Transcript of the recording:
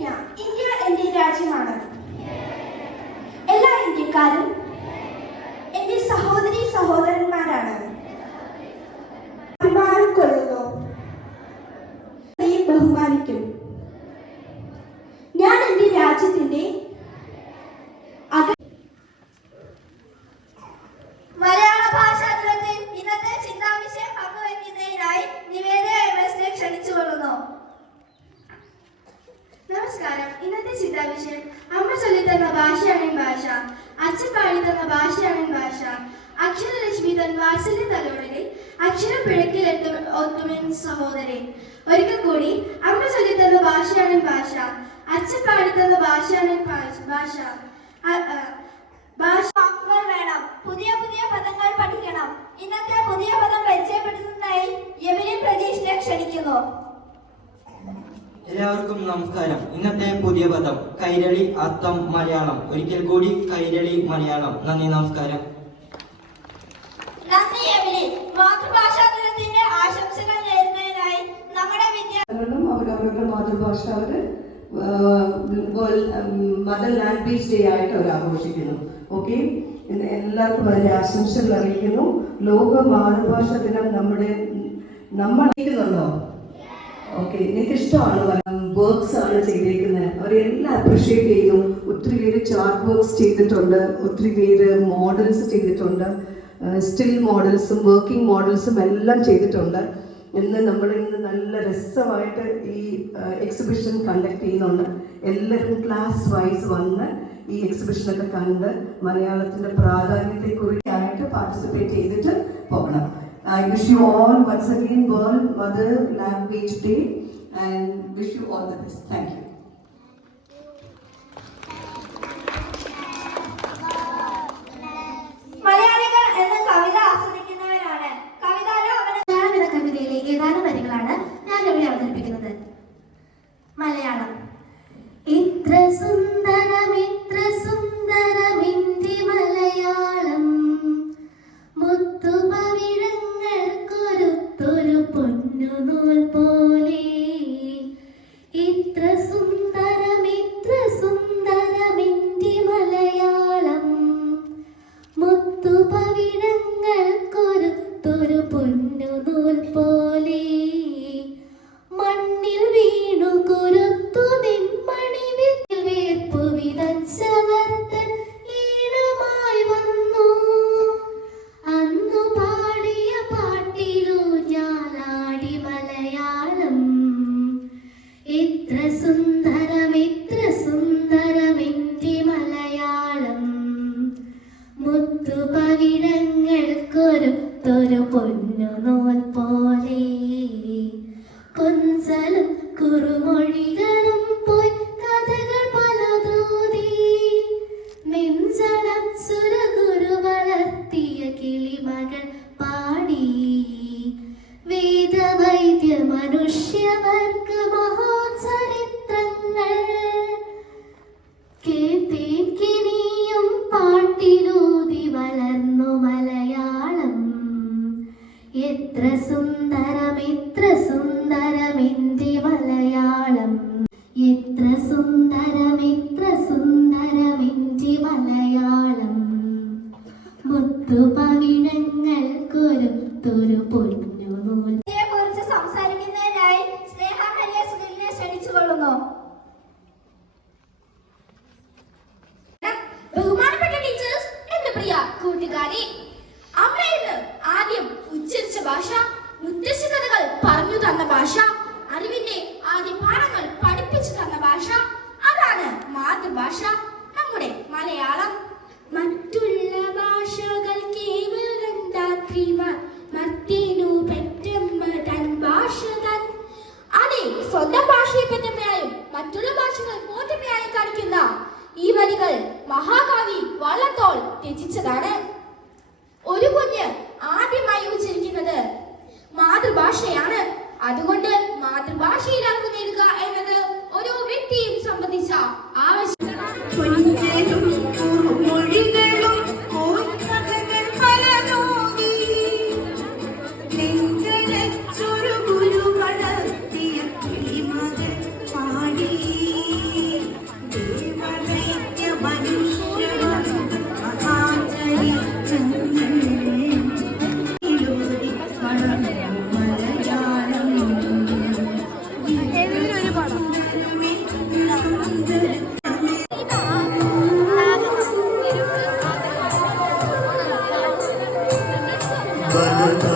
India India എന്റെ രാജ്യമാണ്. എല്ലാ ഇന്ത്യക്കാരും എന്റെ സഹോദരി സഹോദരന്മാരാണ്. അഭിമാനം കൊള്ളുന്നു. ബഹുമാനിക്കും. ഞാൻ എന്റെ രാജ്യത്തിന്റെ ഭാഷയാണ് ഭാഷ. അച്ഛൻ തന്ന ഭാഷയാണ് ഭാഷ. അക്ഷരലക്ഷ്മി തൻ വാത്സല്യ തലോടലിൽ അക്ഷരം പിഴക്കിലെത്തും ഒത്തുമിൻ സഹോദരി. ഒരിക്കൽ കൂടി അമ്മ ചൊല്ലിത്തന്ന ഭാഷയാണ് ഈ ഭാഷ. അച്ഛൻ തന്ന ഭാഷയാണ് ഭാഷ- ഭാഷ. വേണം. പുതിയ പുതിയ പദങ്ങൾ പഠിക്കണം. ഇന്നത്തെ പുതിയ പദം പരിചയപ്പെടുത്തുന്നതായി യമിനി ക്ഷണിക്കുന്നു. എല്ലാവർക്കും നമസ്കാരം. ഇന്നത്തെ പുതിയ പദം കൈരളി അർത്ഥം മലയാളം. ഒരിക്കൽ കൂടി കൈരളി മലയാളം. നന്ദി നമസ്കാരം. നന്ദി യമിനി മാതൃഭാഷാ ദിനത്തിന്റെ ആശംസകൾ നേരുന്നതിനായി നമ്മുടെ വിദ്യ കാരണം അവരവരുടെ മാതൃഭാഷ അവർ മദർ ലാംഗ്വേജ് ഡേ ആയിട്ട് അവർ ആഘോഷിക്കുന്നു. ഓക്കെ? എല്ലാവർക്കും അതിന്റെ ആശംസകൾ അറിയിക്കുന്നു. ലോക മാതൃഭാഷ ദിനം നമ്മുടെ നമ്മൾ അറിയിക്കുന്നുണ്ടോ ഓക്കെ നിങ്ങൾക്ക് ഇഷ്ടമാണ് വർക്ക്സ് ആണ് ചെയ്തിരിക്കുന്നത്? അവരെല്ലാം അപ്രിഷ്യേറ്റ് ചെയ്യുന്നു. ഒത്തിരി പേര് ചാർട്ട് വർക്ക്സ് ചെയ്തിട്ടുണ്ട്. ഒത്തിരി പേര് മോഡൽസ് ചെയ്തിട്ടുണ്ട്. സ്റ്റിൽ മോഡൽസും വർക്കിംഗ് മോഡൽസും എല്ലാം ചെയ്തിട്ടുണ്ട്. ഇന്ന് നമ്മൾ ഇന്ന് നല്ല രസമായിട്ട് ഈ എക്സിബിഷൻ കണ്ടക്ട് ചെയ്യുന്നുണ്ട്. എല്ലാവരും ക്ലാസ് വൈസ് വന്ന് ഈ എക്സിബിഷനൊക്കെ കണ്ട് മലയാളത്തിന്റെ പ്രാധാന്യത്തെക്കുറിച്ചായിട്ട് പാർട്ടിസിപ്പേറ്റ് ചെയ്തിട്ട് പോകണം. I wish you all once again World Mother Language Day and wish you all the best. Thank you. മുത്തുപവിഴങ്ങൾക്കൊരുത്തൊരു പൊന്നു നോൽ പോലെ. കൊൻസലും കുറുമൊഴികളും പോയി കഥകൾ പലതൂതി. നെഞ്ചടച്ചുര സുരഗുരു വളർത്തിയ കിളിമകൾ പാടി. വേദവൈദ്യ മനുഷ്യവർഗ മഹാകവി വള്ളത്തോൾ രചിച്ചതാണ്. ഒരു കുഞ്ഞ് ആദ്യമായി ഉച്ചരിക്കുന്നത് മാതൃഭാഷയാണ്. അതുകൊണ്ട് മാതൃഭാഷയിൽ അറിവ് നേടുക എന്നത് ഒരു വ്യക്തിയും കരുണാരി